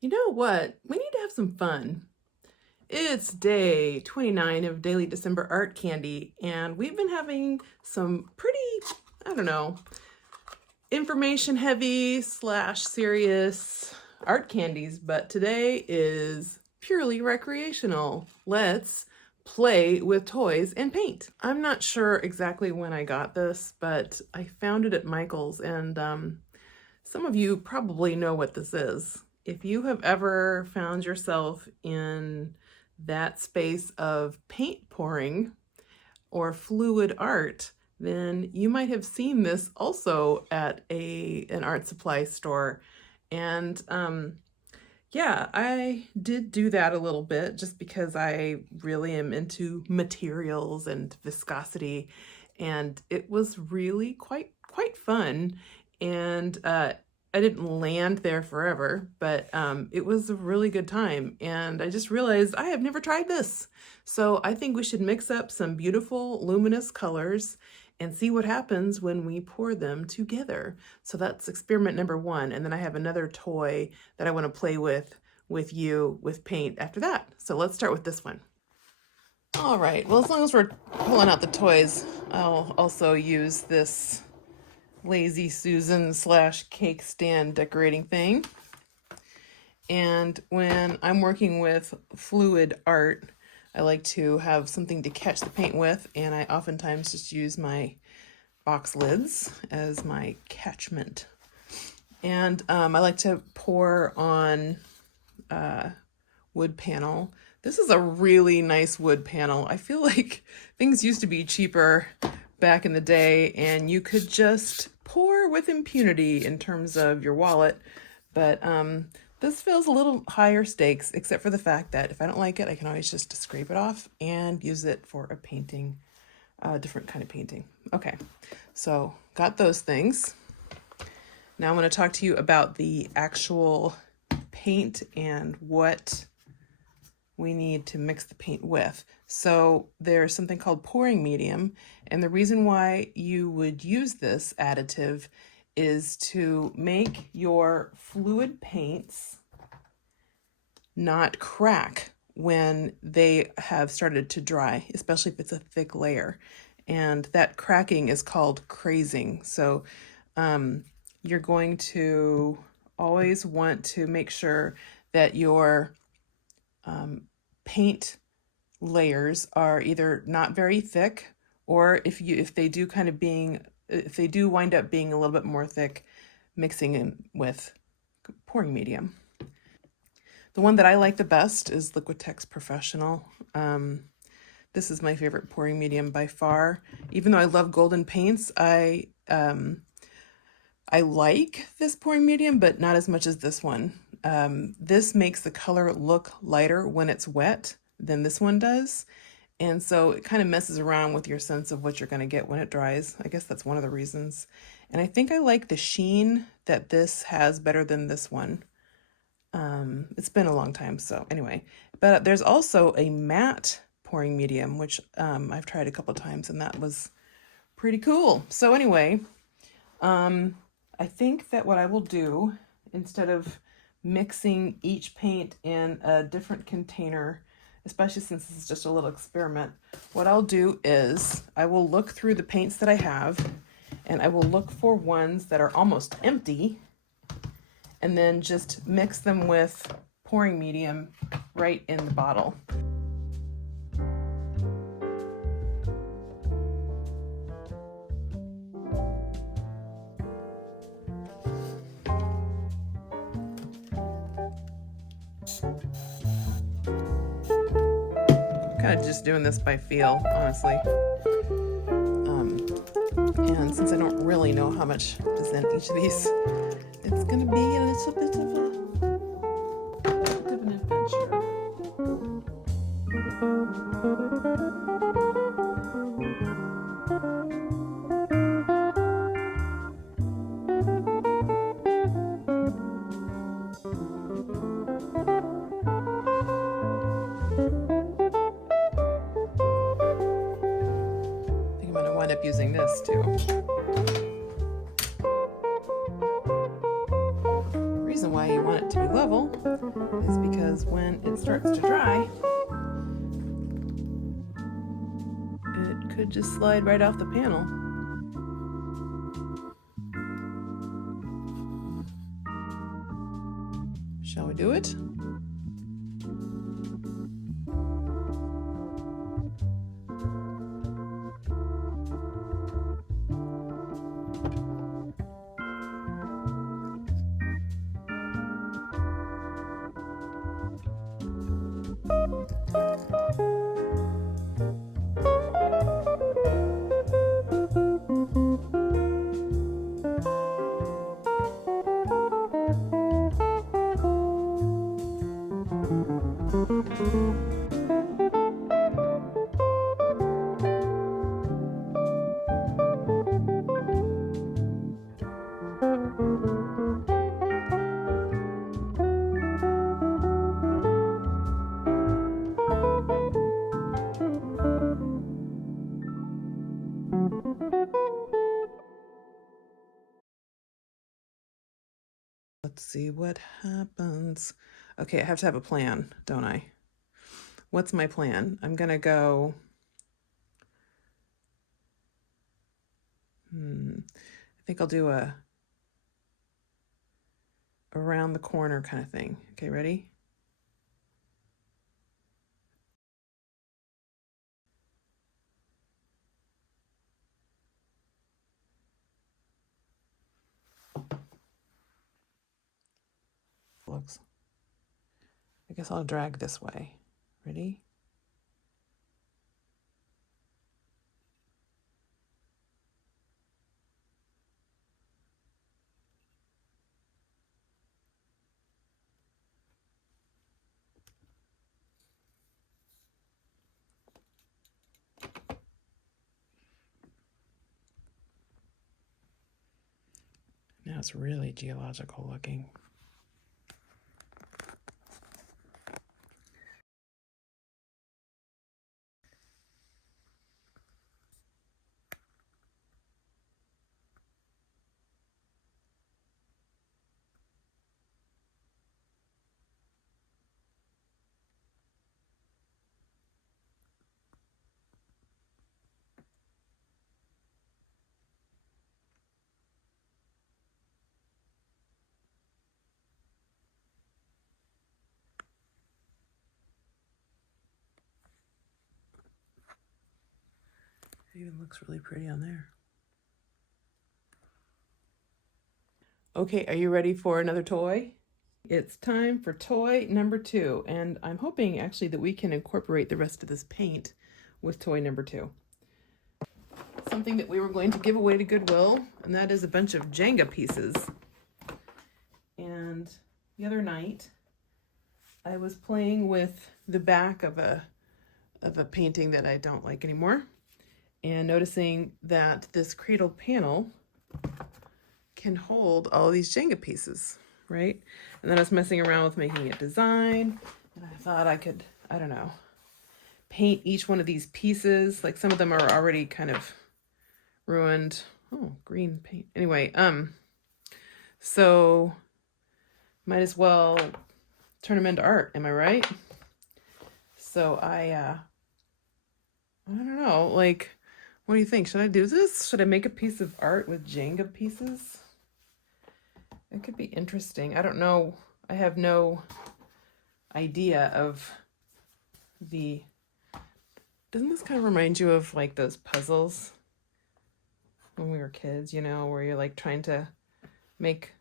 You know what? We need to have some fun. It's day 29 of Daily December Art Candy, and we've been having some pretty, I don't know, information heavy slash serious art candies, but today is purely recreational. Let's play with toys and paint. I'm not sure exactly when I got this, but I found it at Michael's, and some of you probably know what this is. If you have ever found yourself in that space of paint pouring or fluid art, then you might have seen this also at an art supply store. And yeah, I did do that a little bit just because I really am into materials and viscosity, and it was really quite fun. And I didn't land there forever, but it was a really good time. And I just realized I have never tried this. So I think we should mix up some beautiful luminous colors and see what happens when we pour them together. So that's experiment number 1. And then I have another toy that I want to play with you with paint after that. So let's start with this one. All right, well, as long as we're pulling out the toys, I'll also use this Lazy Susan / cake stand decorating thing. And when I'm working with fluid art, I like to have something to catch the paint with, and I oftentimes just use my box lids as my catchment. And I like to pour on wood panel. This is a really nice wood panel. I feel like things used to be cheaper back in the day, and you could just pour with impunity in terms of your wallet. But this feels a little higher stakes, except for the fact that if I don't like it, I can always just scrape it off and use it for a painting, a different kind of painting. Okay, so got those things. Now I'm going to talk to you about the actual paint and what we need to mix the paint with. So there's something called pouring medium, and the reason why you would use this additive is to make your fluid paints not crack when they have started to dry, especially if it's a thick layer. And that cracking is called crazing. So you're going to always want to make sure that your paint layers are either not very thick, or if they do wind up being a little bit more thick, mixing in with pouring medium. The one that I like the best is Liquitex Professional. This is my favorite pouring medium by far. Even though I love golden paints, I like this pouring medium, but not as much as this one. This makes the color look lighter when it's wet than this one does. And so it kind of messes around with your sense of what you're going to get when it dries. I guess that's one of the reasons. And I think I like the sheen that this has better than this one. It's been a long time, so anyway. But there's also a matte pouring medium, which I've tried a couple times, and that was pretty cool. So anyway, I think that what I will do, instead of mixing each paint in a different container, especially since this is just a little experiment, what I'll do is I will look through the paints that I have, and I will look for ones that are almost empty, and then just mix them with pouring medium right in the bottle. Kind of just doing this by feel, honestly. And since I don't really know how much is in each of these, it's going to be a little bit of an adventure. Wind up using this too. The reason why you want it to be level is because when it starts to dry, it could just slide right off the panel. Shall we do it? Let's see what happens. Okay, I have to have a plan, don't I? What's my plan? I'm gonna go, I think I'll do a around the corner kind of thing. Okay, ready? Looks. I guess I'll drag this way. Ready? Now it's really geological looking. It even looks really pretty on there. Okay, are you ready for another toy? It's time for toy number 2, and I'm hoping actually that we can incorporate the rest of this paint with toy number 2. Something that we were going to give away to Goodwill, and that is a bunch of Jenga pieces. And the other night, I was playing with the back of a painting that I don't like anymore, and noticing that this cradle panel can hold all these Jenga pieces, right? And then I was messing around with making a design, and I thought I could, I don't know, paint each one of these pieces. Like some of them are already kind of ruined. Oh, green paint. Anyway, so might as well turn them into art, am I right? So I don't know, like, what do you think? Should I do this? Should I make a piece of art with Jenga pieces? It could be interesting. I don't know. I have no idea of the... Doesn't this kind of remind you of like those puzzles when we were kids, you know, where you're like trying to make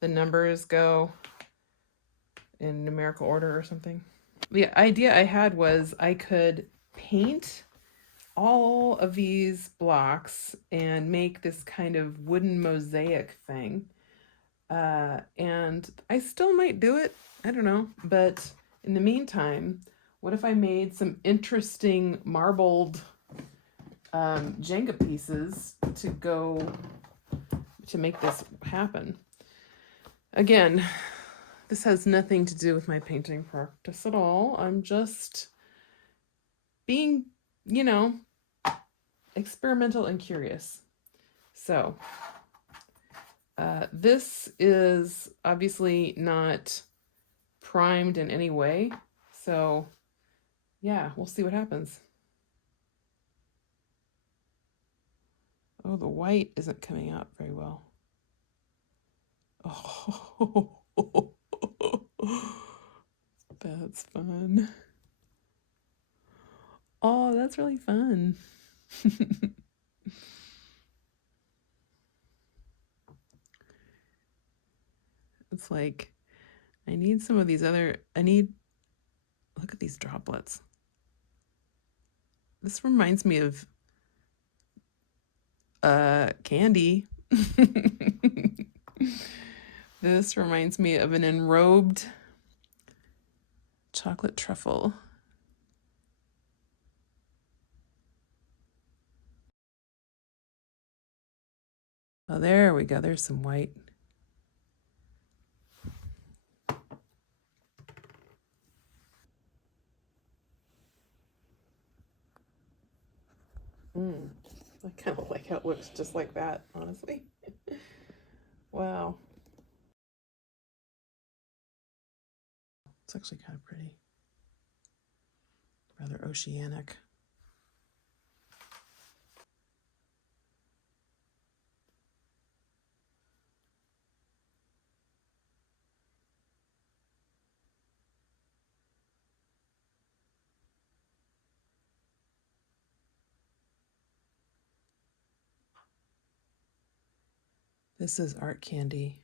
the numbers go in numerical order or something? The idea I had was I could paint all of these blocks and make this kind of wooden mosaic thing. And I still might do it. I don't know. But in the meantime, what if I made some interesting marbled Jenga pieces to make this happen? Again, this has nothing to do with my painting practice at all. I'm just being, you know, experimental and curious. So this is obviously not primed in any way. So yeah, we'll see what happens. Oh, the white isn't coming out very well. Oh, that's fun. Oh, that's really fun. It's like, I need some of these other, look at these droplets. This reminds me of candy. This reminds me of an enrobed chocolate truffle. Oh, there we go. There's some white. I kind of like how it looks just like that, honestly. Wow. It's actually kind of pretty. Rather oceanic. This is ArtCandy.